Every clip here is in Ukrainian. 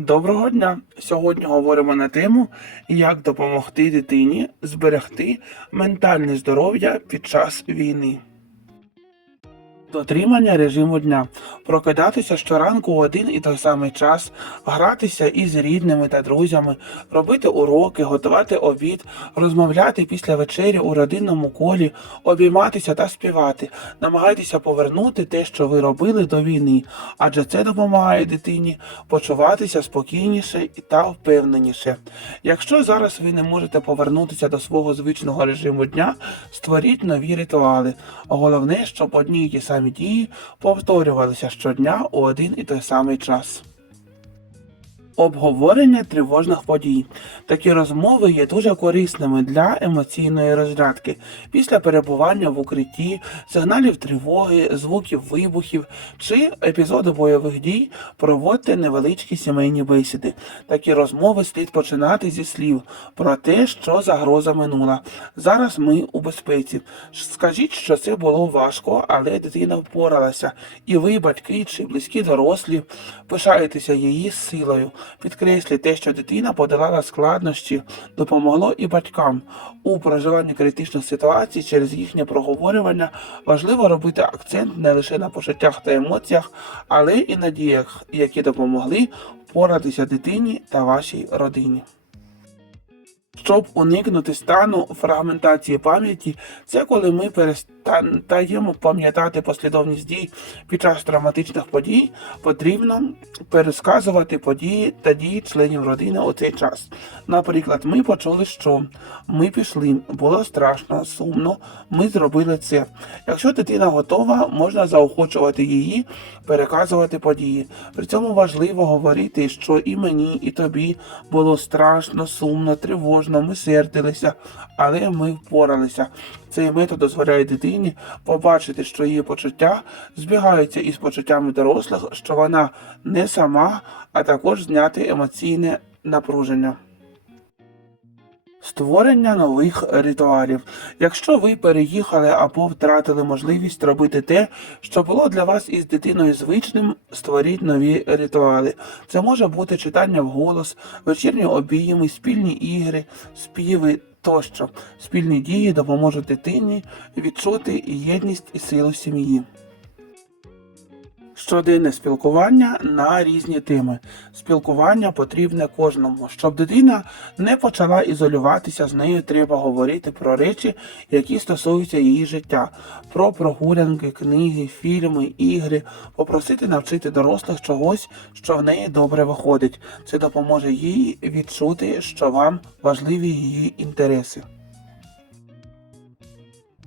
Доброго дня! Сьогодні говоримо на тему, як допомогти дитині зберегти ментальне здоров'я під час війни. Дотримання режиму дня. Прокидатися щоранку у один і той самий час, гратися із рідними та друзями, робити уроки, готувати обід, розмовляти після вечері у родинному колі, обійматися та співати. Намагайтеся повернути те, що ви робили до війни, адже це допомагає дитині почуватися спокійніше та впевненіше. Якщо зараз ви не можете повернутися до свого звичного режиму дня, створіть нові ритуали. Головне, щоб одні й ті самі дії повторювалися щодня у один і той самий час. Обговорення тривожних подій. Такі розмови є дуже корисними для емоційної розрядки. Після перебування в укритті, сигналів тривоги, звуків вибухів чи епізоду бойових дій проводьте невеличкі сімейні бесіди. Такі розмови слід починати зі слів про те, що загроза минула. Зараз ми у безпеці. Скажіть, що це було важко, але дитина впоралася, і ви, батьки чи близькі дорослі, пишаєтеся її силою. Підкресліть те, що дитина подолала складнощі, допомогло і батькам. У проживанні критичних ситуацій через їхнє проговорювання важливо робити акцент не лише на почуттях та емоціях, але і на діях, які допомогли впоратися дитині та вашій родині. Щоб уникнути стану фрагментації пам'яті, це коли ми перестаємо пам'ятати послідовність дій під час травматичних подій, потрібно пересказувати події та дії членів родини у цей час. Наприклад, ми почули, що ми пішли, було страшно, сумно, ми зробили це. Якщо дитина готова, можна заохочувати її переказувати події. При цьому важливо говорити, що і мені, і тобі було страшно, сумно, тривожно, ми сердилися, але ми впоралися. Цей метод дозволяє дитині побачити, що її почуття збігаються із почуттями дорослих, що вона не сама, а також зняти емоційне напруження. Створення нових ритуалів. Якщо ви переїхали або втратили можливість робити те, що було для вас із дитиною звичним, створіть нові ритуали. Це може бути читання вголос, вечірні обійми, спільні ігри, співи тощо. Спільні дії допоможуть дитині відчути єдність і силу сім'ї. Щоденне спілкування на різні теми. Спілкування потрібне кожному. Щоб дитина не почала ізолюватися, з нею треба говорити про речі, які стосуються її життя, про прогулянки, книги, фільми, ігри, попросити навчити дорослих чогось, що в неї добре виходить. Це допоможе їй відчути, що вам важливі її інтереси.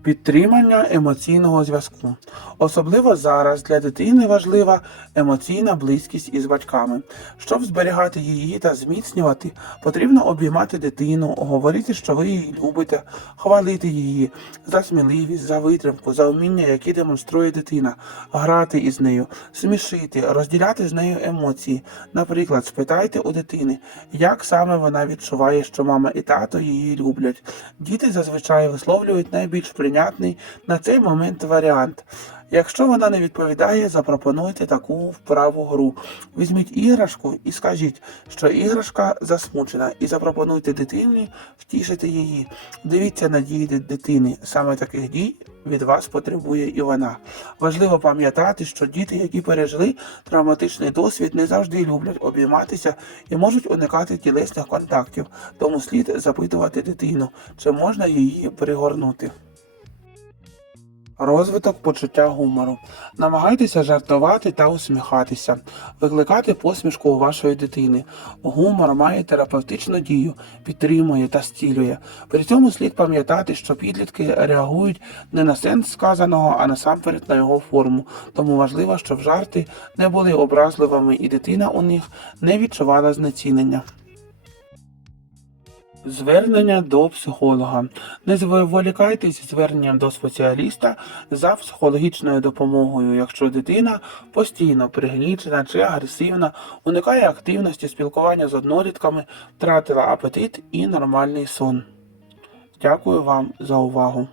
Підтримання емоційного зв'язку. Особливо зараз для дитини важлива емоційна близькість із батьками. Щоб зберігати її та зміцнювати, потрібно обіймати дитину, говорити, що ви її любите, хвалити її за сміливість, за витримку, за вміння, які демонструє дитина, грати із нею, смішити, розділяти з нею емоції. Наприклад, спитайте у дитини, як саме вона відчуває, що мама і тато її люблять. Діти зазвичай висловлюють найбільш прийнятний на цей момент варіант. Якщо вона не відповідає, запропонуйте таку вправу гру. Візьміть іграшку і скажіть, що іграшка засмучена, і запропонуйте дитині втішити її. Дивіться на дії дитини. Саме таких дій від вас потребує і вона. Важливо пам'ятати, що діти, які пережили травматичний досвід, не завжди люблять обійматися і можуть уникати тілесних контактів, тому слід запитувати дитину, чи можна її пригорнути. Розвиток почуття гумору. Намагайтеся жартувати та усміхатися, викликати посмішку у вашої дитини. Гумор має терапевтичну дію, підтримує та зцілює. При цьому слід пам'ятати, що підлітки реагують не на сенс сказаного, а насамперед на його форму. Тому важливо, щоб жарти не були образливими і дитина у них не відчувала знецінення. Звернення до психолога. Не зволікайтесь зверненням до спеціаліста за психологічною допомогою, якщо дитина постійно пригнічена чи агресивна, уникає активності спілкування з однолітками, втратила апетит і нормальний сон. Дякую вам за увагу.